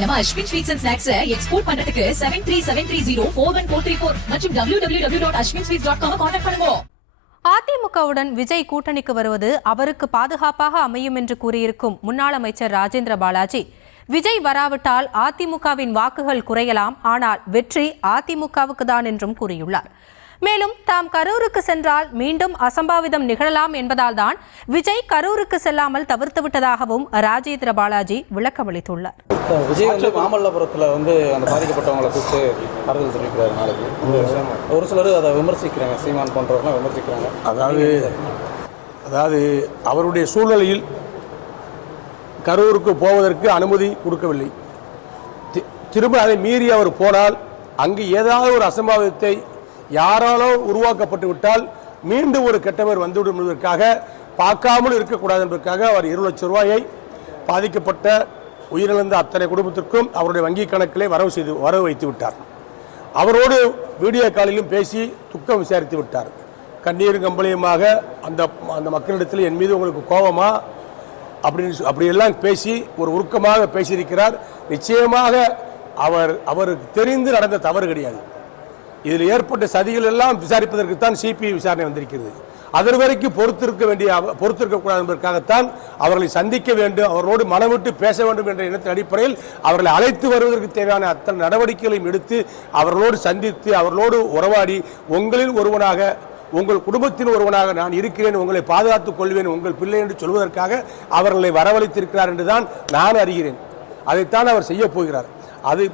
நம்ம Ashwin sweets and snacks export பண்றதுக்கு 7373041434 மற்றும் www.ashwinsweets.com கான்டாக்ட் பண்ணுங்க. அதிமுகவுடன் விஜய் கூட்டணிக்கு வருவது அவருக்கு பாதுகாப்பாக அமையும் என்று கூறியிருக்கும் முன்னாள் அமைச்சர் ராஜேந்திர பாலாஜி, விஜய் வராவிட்டால் அதிமுகவின் வாக்குகள் குறையலாம், ஆனால் வெற்றி அதிமுகவுக்கு தான் என்றும் கூறியுள்ளார். மேலும் தாம் கரூருக்கு சென்றால் மீண்டும் அசம்பாவிதம் நிகழலாம் என்பதால் தான் விஜய் கரூருக்கு செல்லாமல் தவிர்த்துவிட்டதாகவும் ராஜேந்திர பாலாஜி விளக்கமளித்துள்ளார். விஜய் வந்து மாமல்லபுரத்தில் வந்து அந்த பாதிக்கப்பட்டவங்களை கூப்பிட்டு ஆறுதல் தெரிவிக்கிறார். நாளைக்கு ஒரு சிலர் அதை விமர்சிக்கிறாங்க, சீமான் போன்றவர்கள் விமர்சிக்கிறாங்க. அதாவது அவருடைய சூழ்நிலையில் கரூருக்கு போவதற்கு அனுமதி கொடுக்கவில்லை. திரும்ப அதை மீறி அவர் போனால் அங்கு ஏதாவது ஒரு அசம்பாவிதத்தை யாராலோ உருவாக்கப்பட்டு விட்டால் மீண்டும் ஒரு கெட்டவர் வந்துவிடும் என்பதற்காக, பார்க்காமல் இருக்கக்கூடாது என்பதற்காக அவர் 2 லட்சம் ரூபாயை பாதிக்கப்பட்ட உயிரிழந்த அத்தனை குடும்பத்திற்கும் அவருடைய வங்கி கணக்கிலே வரவு வைத்து விட்டார். அவரோடு வீடியோ காலிலும் பேசி துக்கம் விசாரித்து விட்டார். கண்ணீரும் கம்பளியுமாக அந்த மக்களிடத்தில் என் மீது உங்களுக்கு கோபமா அப்படியெல்லாம் பேசி ஒரு உருக்கமாக பேசியிருக்கிறார். நிச்சயமாக அவருக்கு தெரிந்து நடந்த தவறு கிடையாது. இதில் ஏற்பட்ட சதிகள் எல்லாம் விசாரிப்பதற்கு தான் சிபிஐ விசாரணை வந்திருக்கிறது. அதன் வரைக்கும் பொறுத்திருக்கக்கூடாது என்பதற்காகத்தான் அவர்களை சந்திக்க வேண்டும், அவர்களோடு மனவிட்டு பேச வேண்டும் என்ற எண்ணத்தின் அடிப்படையில் அவர்களை அழைத்து வருவதற்கு தேவையான அத்தனை நடவடிக்கைகளையும் எடுத்து அவர்களோடு சந்தித்து அவர்களோடு உறவாடி, உங்களில் ஒருவனாக, உங்கள் குடும்பத்தின் ஒருவனாக நான் இருக்கிறேன், உங்களை பாதுகாத்துக் கொள்வேன், உங்கள் பிள்ளை என்று சொல்வதற்காக அவர்களை வரவழைத்திருக்கிறார் என்றுதான் நான் அறிகிறேன். அதைத்தான் அவர் செய்ய போகிறார்.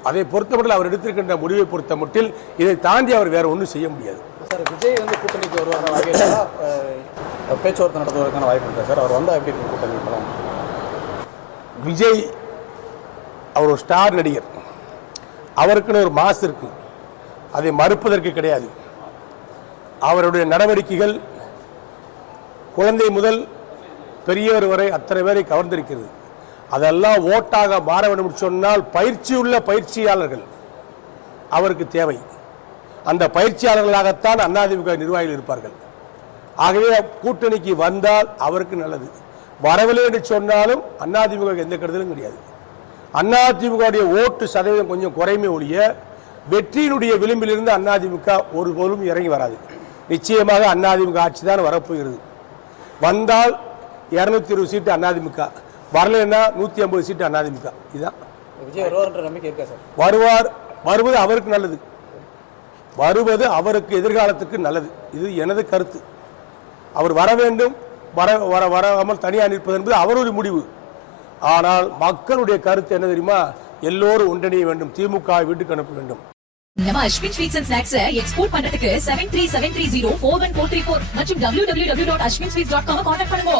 அதை பொறுத்தமட்டில் அவர் எடுத்திருக்கின்ற முடிவை பொறுத்த மட்டில் இதை தாண்டி அவர் வேற ஒன்றும் செய்ய முடியாது. சார், விஜய் வந்து கூட்டணிக்கு வருவாங்க வகையில் பேச்சுவார்த்தை நடத்துவதற்கான வாய்ப்பு இருக்கா சார்? அவர் வந்தால் எப்படி இருக்கும் கூட்டணி? விஜய் அவர் ஒரு ஸ்டார் நடிகர், அவருக்குன்னு ஒரு மாஸ் இருக்கு, அதை மறுப்பதற்கு கிடையாது. அவருடைய நடவடிக்கைகள் குழந்தை முதல் பெரியவர் வரை அத்தனை பேரை கவர்ந்திருக்கிறது. அதெல்லாம் ஓட்டாக மாற வேண்டும் என்று சொன்னால் பயிற்சியுள்ள பயிற்சியாளர்கள் அவருக்கு தேவை. அந்த பயிற்சியாளர்களாகத்தான் அதிமுக நிர்வாகிகள் இருப்பார்கள். ஆகவே கூட்டணிக்கு வந்தால் அவருக்கு நல்லது, வரவில்லை என்று சொன்னாலும் அதிமுக எந்த கருதலும் கிடையாது. அதிமுக ஓட்டு சதவீதம் கொஞ்சம் குறைமை ஒழிய வெற்றியினுடைய விளிம்பிலிருந்து அதிமுக ஒருபோதும் இறங்கி வராது. நிச்சயமாக அதிமுக ஆட்சி தான் வரப்போகிறது. வந்தால் 220 சீட்டு அதிமுக, வரலன்னா 150 சீட்டு அதிமுக. இதுதான் விஜய் வருவார் நம்பிக்கை இருக்கா சார்? வருவது அவருக்கு நல்லது, வருவது அவருக்கு எதிர்காலத்துக்கு நல்லது. இது எனது கருத்து. அவர் வர வேண்டும், வராமல் தனியாக நிற்பது என்பது அவருடைய முடிவு. ஆனால் மக்களுடைய கருத்து என்ன தெரியுமா? எல்லோரும் ஒன்றிணைய வேண்டும், திமுக வீட்டுக்கு அனுப்ப வேண்டும். நம்ம Ashwin sweets and snacks export பண்றதுக்கு 7373041434 மற்றும் www.ashwinsweets.com கான்டாக்ட் பண்ணுங்க.